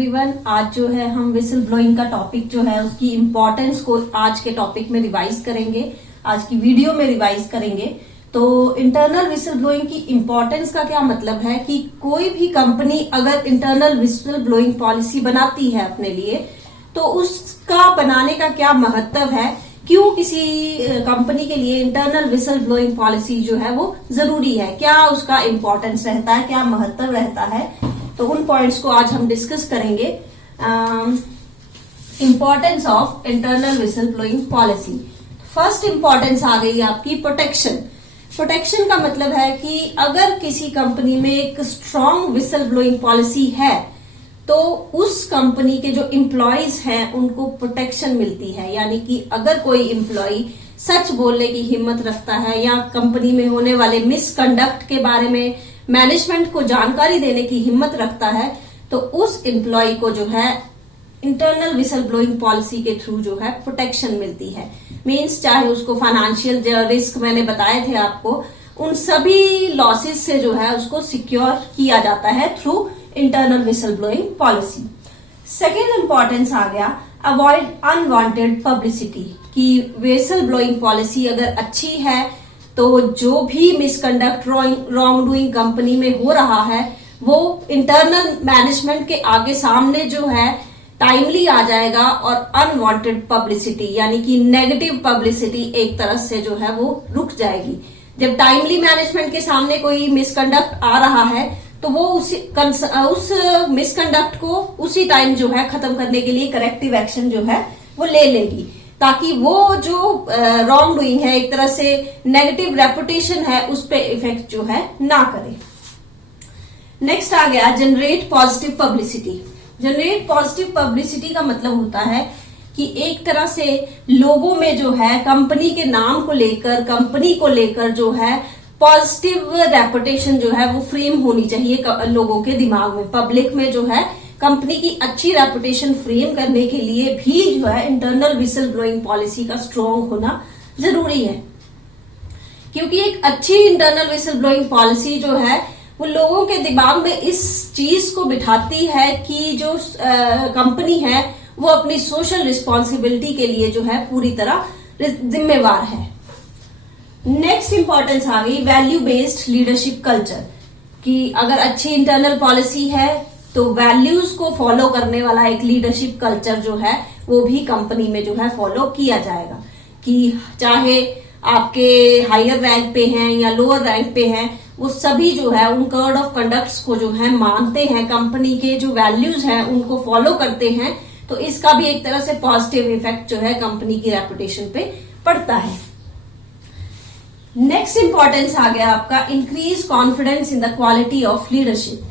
Everyone. आज जो है हम विसल ब्लोइंग का टॉपिक जो है उसकी इम्पोर्टेंस को आज के टॉपिक में रिवाइज करेंगे, आज की वीडियो में रिवाइज करेंगे। तो इंटरनल विसल ब्लोइंग की इम्पोर्टेंस का क्या मतलब है कि कोई भी कंपनी अगर इंटरनल विसल ब्लोइंग पॉलिसी बनाती है अपने लिए, तो उसका बनाने का क्या महत्व है, क्यों किसी कंपनी के लिए इंटरनल विसल ब्लोइंग पॉलिसी जो है वो जरूरी है, क्या उसका इम्पोर्टेंस रहता है, क्या महत्व रहता है। तो उन पॉइंट्स को आज हम डिस्कस करेंगे। Importance of internal whistle blowing policy. First importance आ गई आपकी प्रोटेक्शन। प्रोटेक्शन का मतलब है कि अगर किसी कंपनी में एक स्ट्रांग विसल ब्लोइंग पॉलिसी है तो उस कंपनी के जो एम्प्लॉयज हैं उनको प्रोटेक्शन मिलती है। यानी कि अगर कोई एम्प्लॉय सच बोलने की हिम्मत रखता है या कंपनी में होने वाले मिसकंडक्ट के बारे में मैनेजमेंट को जानकारी देने की हिम्मत रखता है, तो उस एम्प्लॉय को जो है इंटरनल विसल ब्लोइंग पॉलिसी के थ्रू जो है प्रोटेक्शन मिलती है। मींस चाहे उसको फाइनेंशियल रिस्क मैंने बताए थे आपको, उन सभी लॉसेस से जो है उसको सिक्योर किया जाता है through internal whistle blowing policy. Second importance आ गया अवॉइड अनवांटेड पब्लिसिटी, कि विसल ब्लोइंग पॉलिसी अगर अच्छी है तो जो भी मिसकंडक्ट रॉन्ग डूइंग कंपनी में हो रहा है वो इंटरनल मैनेजमेंट के आगे सामने जो है टाइमली आ जाएगा और अनवांटेड पब्लिसिटी यानी कि नेगेटिव पब्लिसिटी एक तरह से जो है वो रुक जाएगी। जब टाइमली मैनेजमेंट के सामने कोई मिसकंडक्ट आ रहा है तो वो उस मिसकंडक्ट को उसी टाइम जो है खत्म करने के लिए करेक्टिव एक्शन जो है वो ले लेगी, ताकि वो जो रॉन्ग डूइंग है, एक तरह से नेगेटिव रेपुटेशन है, उस पे इफेक्ट जो है ना करे। नेक्स्ट आ गया generate positive publicity. Generate positive publicity का मतलब होता है कि एक तरह से लोगों में जो है कंपनी के नाम को लेकर, कंपनी को लेकर जो है पॉजिटिव रेपुटेशन जो है वो फ्रेम होनी चाहिए लोगों के दिमाग में, पब्लिक में जो है कंपनी की अच्छी रेपुटेशन फ्रेम करने के लिए भी जो है इंटरनल विसल ब्लोइंग पॉलिसी का स्ट्रांग होना जरूरी है। क्योंकि एक अच्छी इंटरनल विसल ब्लोइंग पॉलिसी जो है वो लोगों के दिमाग में इस चीज को बिठाती है कि जो कंपनी है वो अपनी सोशल रिस्पॉन्सिबिलिटी के लिए जो है पूरी तरह जिम्मेवार है। नेक्स्ट इंपॉर्टेंस आ गई वैल्यू बेस्ड लीडरशिप कल्चर, कि अगर अच्छी इंटरनल पॉलिसी है तो वैल्यूज को फॉलो करने वाला एक लीडरशिप कल्चर जो है वो भी कंपनी में जो है फॉलो किया जाएगा। कि चाहे आपके हायर रैंक पे हैं या लोअर रैंक पे हैं, वो सभी जो है उन कोड ऑफ कंडक्ट्स को जो है मानते हैं, कंपनी के जो वैल्यूज हैं उनको फॉलो करते हैं, तो इसका भी एक तरह से पॉजिटिव इफेक्ट जो है कंपनी की रेपुटेशन पे पड़ता है। नेक्स्ट इंपॉर्टेंस आ गया आपका increase confidence in the quality of leadership.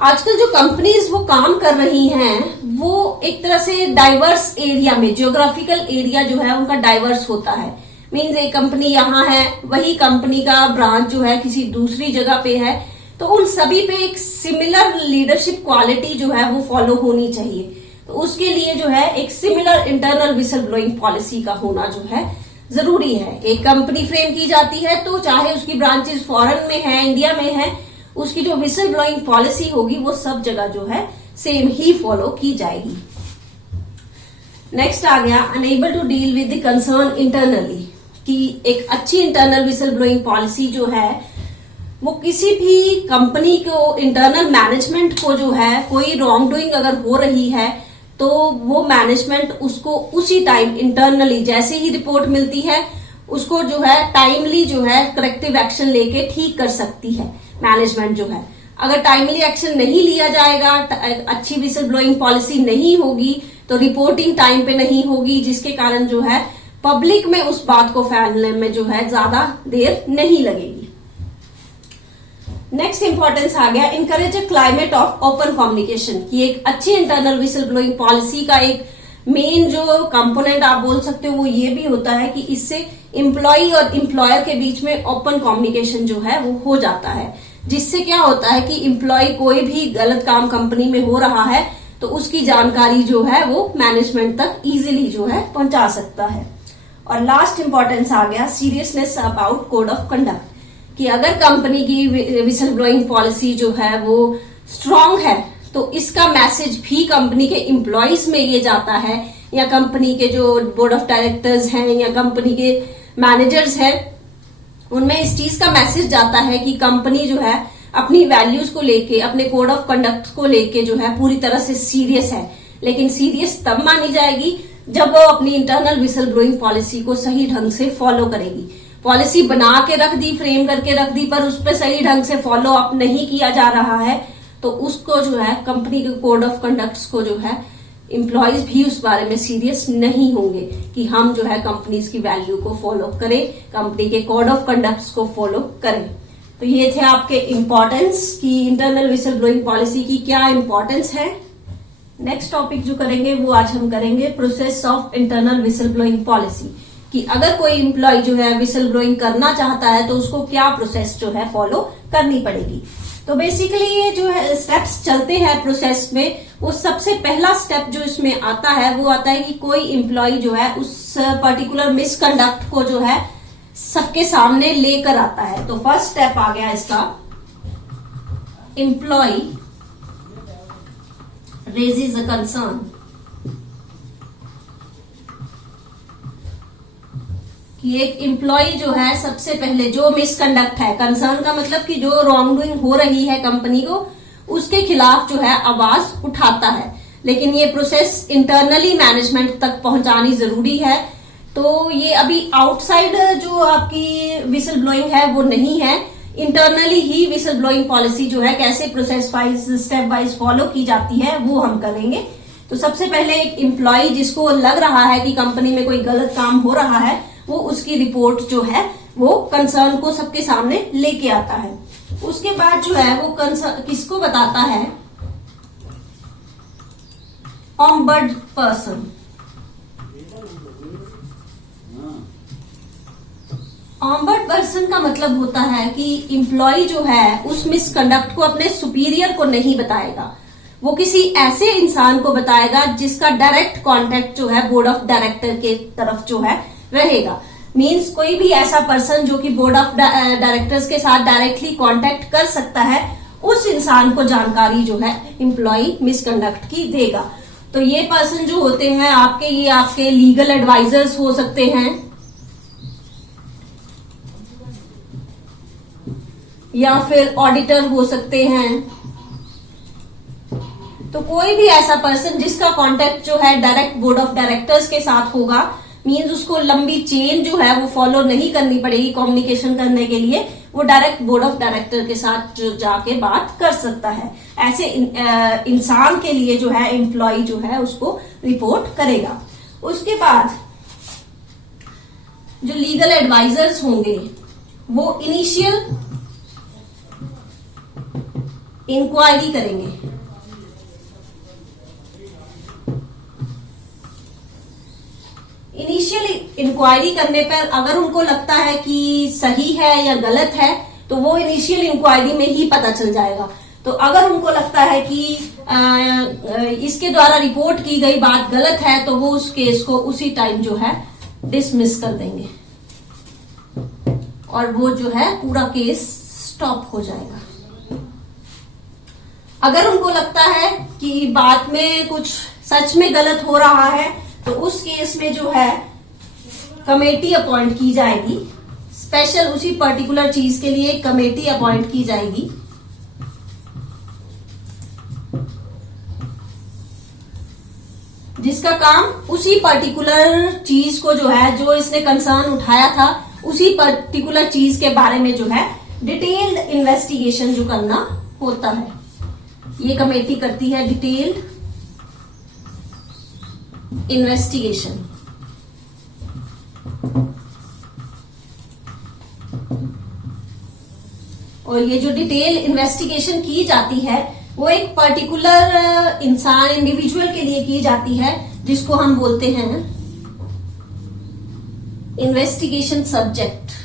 आजकल जो कंपनीज वो काम कर रही हैं वो एक तरह से डाइवर्स एरिया में, ज्योग्राफिकल एरिया जो है उनका डाइवर्स होता है। मीन्स एक कंपनी यहाँ है, वही कंपनी का ब्रांच जो है किसी दूसरी जगह पे है, तो उन सभी पे एक सिमिलर लीडरशिप क्वालिटी जो है वो फॉलो होनी चाहिए। तो उसके लिए जो है एक similar internal whistle blowing policy का होना जो है जरूरी है। एक कंपनी फ्रेम की जाती है तो चाहे उसकी ब्रांचेस फॉरेन में है, इंडिया में है, उसकी जो विसल ब्लोइंग पॉलिसी होगी वो सब जगह जो है सेम ही फॉलो की जाएगी। नेक्स्ट आ गया enable to deal with the concern internally, कि एक अच्छी इंटरनल विसल ब्लोइंग पॉलिसी जो है वो किसी भी कंपनी को, इंटरनल मैनेजमेंट को जो है कोई रॉन्ग डूइंग अगर हो रही है तो वो मैनेजमेंट उसको उसी टाइम इंटरनली जैसे ही रिपोर्ट मिलती है उसको जो है टाइमली जो है करेक्टिव एक्शन लेके ठीक कर सकती है। मैनेजमेंट जो है अगर टाइमली एक्शन नहीं लिया जाएगा, अच्छी विसल ब्लोइंग पॉलिसी नहीं होगी तो रिपोर्टिंग टाइम पे नहीं होगी, जिसके कारण जो है पब्लिक में उस बात को फैलने में जो है ज्यादा देर नहीं लगेगी। नेक्स्ट इंपॉर्टेंस आ गया encourage a climate of open communication, कि एक अच्छी इंटरनल विसल ब्लोइंग पॉलिसी का एक मेन जो कंपोनेंट आप बोल सकते हो वो ये भी होता है कि इससे एम्प्लॉय और एम्प्लॉयर के बीच में ओपन कम्युनिकेशन जो है वो हो जाता है, जिससे क्या होता है कि एम्प्लॉय कोई भी गलत काम कंपनी में हो रहा है तो उसकी जानकारी जो है वो मैनेजमेंट तक इजीली जो है पहुंचा सकता है। और लास्ट इंपॉर्टेंस आ गया seriousness about code of conduct, कि अगर कंपनी की विसल ब्लोइंग पॉलिसी जो है वो स्ट्रांग है तो इसका मैसेज भी कंपनी के एम्प्लॉयज में ये जाता है, या कंपनी के जो बोर्ड ऑफ डायरेक्टर्स हैं या कंपनी के मैनेजर्स हैं, उनमें इस चीज का मैसेज जाता है कि कंपनी जो है अपनी वैल्यूज को लेके, अपने कोड ऑफ कंडक्ट को लेके जो है पूरी तरह से सीरियस है। लेकिन सीरियस तब मानी जाएगी जब वो अपनी इंटरनल विसल ब्लोइंग पॉलिसी को सही ढंग से फॉलो करेगी। पॉलिसी बना के रख दी, फ्रेम करके रख दी, पर उस पर सही ढंग से फॉलो अप नहीं किया जा रहा है, तो उसको जो है कंपनी के कोड ऑफ कंडक्ट्स को जो है एम्प्लॉयज भी उस बारे में सीरियस नहीं होंगे कि हम जो है कंपनीज की वैल्यू को फॉलो करें, कंपनी के कोड ऑफ कंडक्ट्स को फॉलो करें। तो ये थे आपके इम्पोर्टेंस की इंटरनल विसल ब्लोइंग पॉलिसी की क्या इम्पोर्टेंस है। नेक्स्ट टॉपिक जो करेंगे वो आज हम करेंगे process of internal whistle blowing policy, कि अगर कोई एम्प्लॉय जो है विसल ब्लोइंग करना चाहता है तो उसको क्या प्रोसेस जो है फॉलो करनी पड़ेगी। तो बेसिकली ये जो है स्टेप्स चलते हैं प्रोसेस में, वो सबसे पहला स्टेप जो इसमें आता है वो आता है कि कोई एम्प्लॉय जो है उस पर्टिकुलर मिसकंडक्ट को जो है सबके सामने लेकर आता है। तो फर्स्ट स्टेप आ गया इसका, एम्प्लॉय रेजेस अ कंसर्न, कि एक एम्प्लॉय जो है सबसे पहले जो मिसकंडक्ट है, कंसर्न का मतलब कि जो रॉन्ग डूइंग हो रही है कंपनी को, उसके खिलाफ जो है आवाज उठाता है। लेकिन ये प्रोसेस इंटरनली मैनेजमेंट तक पहुंचानी जरूरी है। तो ये अभी आउटसाइड जो आपकी विसल ब्लोइंग है वो नहीं है, इंटरनली ही विसल ब्लोइंग पॉलिसी जो है कैसे process wise step wise follow की जाती है वो हम करेंगे। तो सबसे पहले एक एम्प्लॉय जिसको लग रहा है कि कंपनी में कोई गलत काम हो रहा है, वो उसकी रिपोर्ट जो है वो कंसर्न को सबके सामने लेके आता है। उसके बाद जो है वो कंसर्न किसको बताता है, ऑम्बर्ड पर्सन। ऑम्बर्ड पर्सन का मतलब होता है कि एम्प्लॉय जो है उस मिसकंडक्ट को अपने सुपीरियर को नहीं बताएगा, वो किसी ऐसे इंसान को बताएगा जिसका डायरेक्ट कांटेक्ट जो है बोर्ड ऑफ डायरेक्टर के तरफ जो है रहेगा। मींस कोई भी ऐसा पर्सन जो कि बोर्ड ऑफ डायरेक्टर्स के साथ डायरेक्टली कांटेक्ट कर सकता है, उस इंसान को जानकारी जो है एम्प्लॉय मिसकंडक्ट की देगा। तो ये पर्सन जो होते हैं आपके, ये आपके लीगल एडवाइजर्स हो सकते हैं, या फिर ऑडिटर हो सकते हैं। तो कोई भी ऐसा पर्सन जिसका कांटेक्ट जो है डायरेक्ट बोर्ड ऑफ डायरेक्टर्स के साथ होगा, मींस उसको लंबी चेन जो है वो फॉलो नहीं करनी पड़ेगी कम्युनिकेशन करने के लिए, वो डायरेक्ट बोर्ड ऑफ डायरेक्टर के साथ जो जाके बात कर सकता है। ऐसे इंसान के लिए जो है एम्प्लॉय जो है उसको रिपोर्ट करेगा। उसके बाद जो लीगल एडवाइजर्स होंगे वो इनिशियल इंक्वायरी करेंगे। इनिशियल इंक्वायरी करने पर अगर उनको लगता है कि सही है या गलत है, तो वो इनिशियल इंक्वायरी में ही पता चल जाएगा। तो अगर उनको लगता है कि इसके द्वारा रिपोर्ट की गई बात गलत है, तो वो उस केस को उसी टाइम जो है डिसमिस कर देंगे और वो जो है पूरा केस स्टॉप हो जाएगा। अगर उनको लगता है कि बात में कुछ सच में गलत हो रहा है, तो उस केस में जो है कमेटी अपॉइंट की जाएगी, स्पेशल उसी पर्टिकुलर चीज के लिए कमेटी अपॉइंट की जाएगी, जिसका काम उसी पर्टिकुलर चीज को जो है, जो इसने कंसर्न उठाया था, उसी पर्टिकुलर चीज के बारे में जो है डिटेल्ड इन्वेस्टिगेशन जो करना होता है। ये कमेटी करती है डिटेल्ड इन्वेस्टिगेशन। और ये जो डिटेल इन्वेस्टिगेशन की जाती है वो एक पर्टिकुलर इंसान, इंडिविजुअल के लिए की जाती है, जिसको हम बोलते हैं इन्वेस्टिगेशन सब्जेक्ट।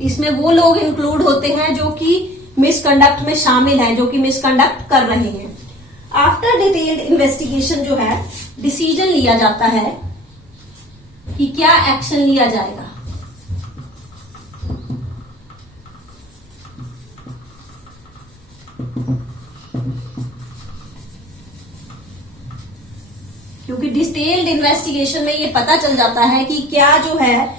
इसमें वो लोग इंक्लूड होते हैं जो कि मिसकंडक्ट में शामिल हैं, जो कि मिसकंडक्ट कर रहे हैं। आफ्टर डिटेल्ड इन्वेस्टिगेशन जो है डिसीजन लिया जाता है कि क्या एक्शन लिया जाएगा। डिटेल्ड इन्वेस्टिगेशन में ये पता चल जाता है कि क्या जो है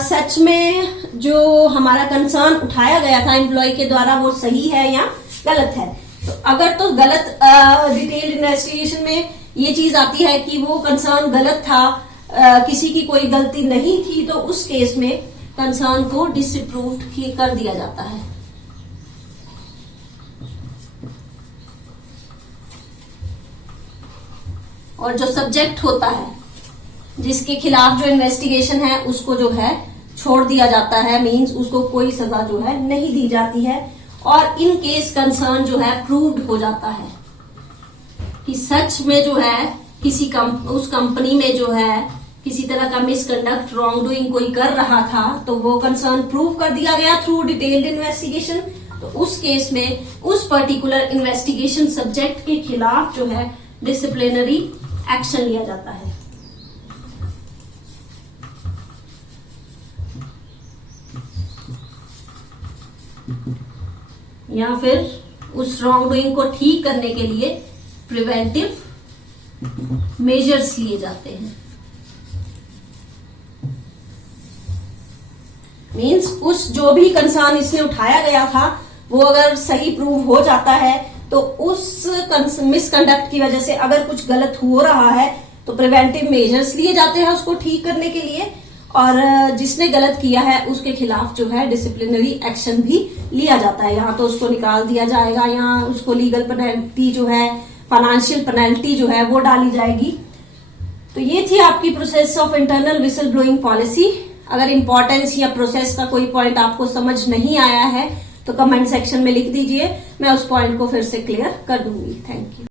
सच में जो हमारा कंसर्न उठाया गया था एम्प्लॉय के द्वारा वो सही है या गलत है। तो अगर तो गलत डिटेल्ड इन्वेस्टिगेशन में ये चीज आती है कि वो कंसर्न गलत था, किसी की कोई गलती नहीं थी, तो उस केस में कंसर्न को डिसअप्रूव कर दिया जाता है। और जो सब्जेक्ट होता है जिसके खिलाफ जो इन्वेस्टिगेशन है उसको जो है छोड़ दिया जाता है, मींस उसको कोई सजा जो है नहीं दी जाती है। और इन केस कंसर्न जो है प्रूव्ड हो जाता है कि सच में जो है उस कंपनी में जो है किसी तरह का मिसकंडक्ट, रॉन्ग डूइंग कोई कर रहा था, तो वो कंसर्न प्रूव कर दिया गया थ्रू डिटेल्ड इन्वेस्टिगेशन। तो उस केस में उस पर्टिकुलर इन्वेस्टिगेशन सब्जेक्ट के खिलाफ जो है डिसिप्लिनरी एक्शन लिया जाता है। या फिर उस रॉन्ग डूइंग को ठीक करने के लिए प्रिवेंटिव मेजर्स लिए जाते हैं। मीन्स उस जो भी कंसर्न इसने उठाया गया था वो अगर सही प्रूव हो जाता है तो उस मिसकंडक्ट की वजह से अगर कुछ गलत हो रहा है तो प्रिवेंटिव मेजर्स लिए जाते हैं उसको ठीक करने के लिए, और जिसने गलत किया है उसके खिलाफ जो है डिसिप्लिनरी एक्शन भी लिया जाता है। यहाँ तो उसको निकाल दिया जाएगा, यहाँ उसको लीगल पेनल्टी जो है, फाइनेंशियल पेनल्टी जो है वो डाली जाएगी। तो ये थी आपकी process of internal whistle blowing policy. अगर इंपॉर्टेंस या प्रोसेस का कोई पॉइंट आपको समझ नहीं आया है तो कमेंट सेक्शन में लिख दीजिए, मैं उस पॉइंट को फिर से क्लियर कर दूंगी। Thank you.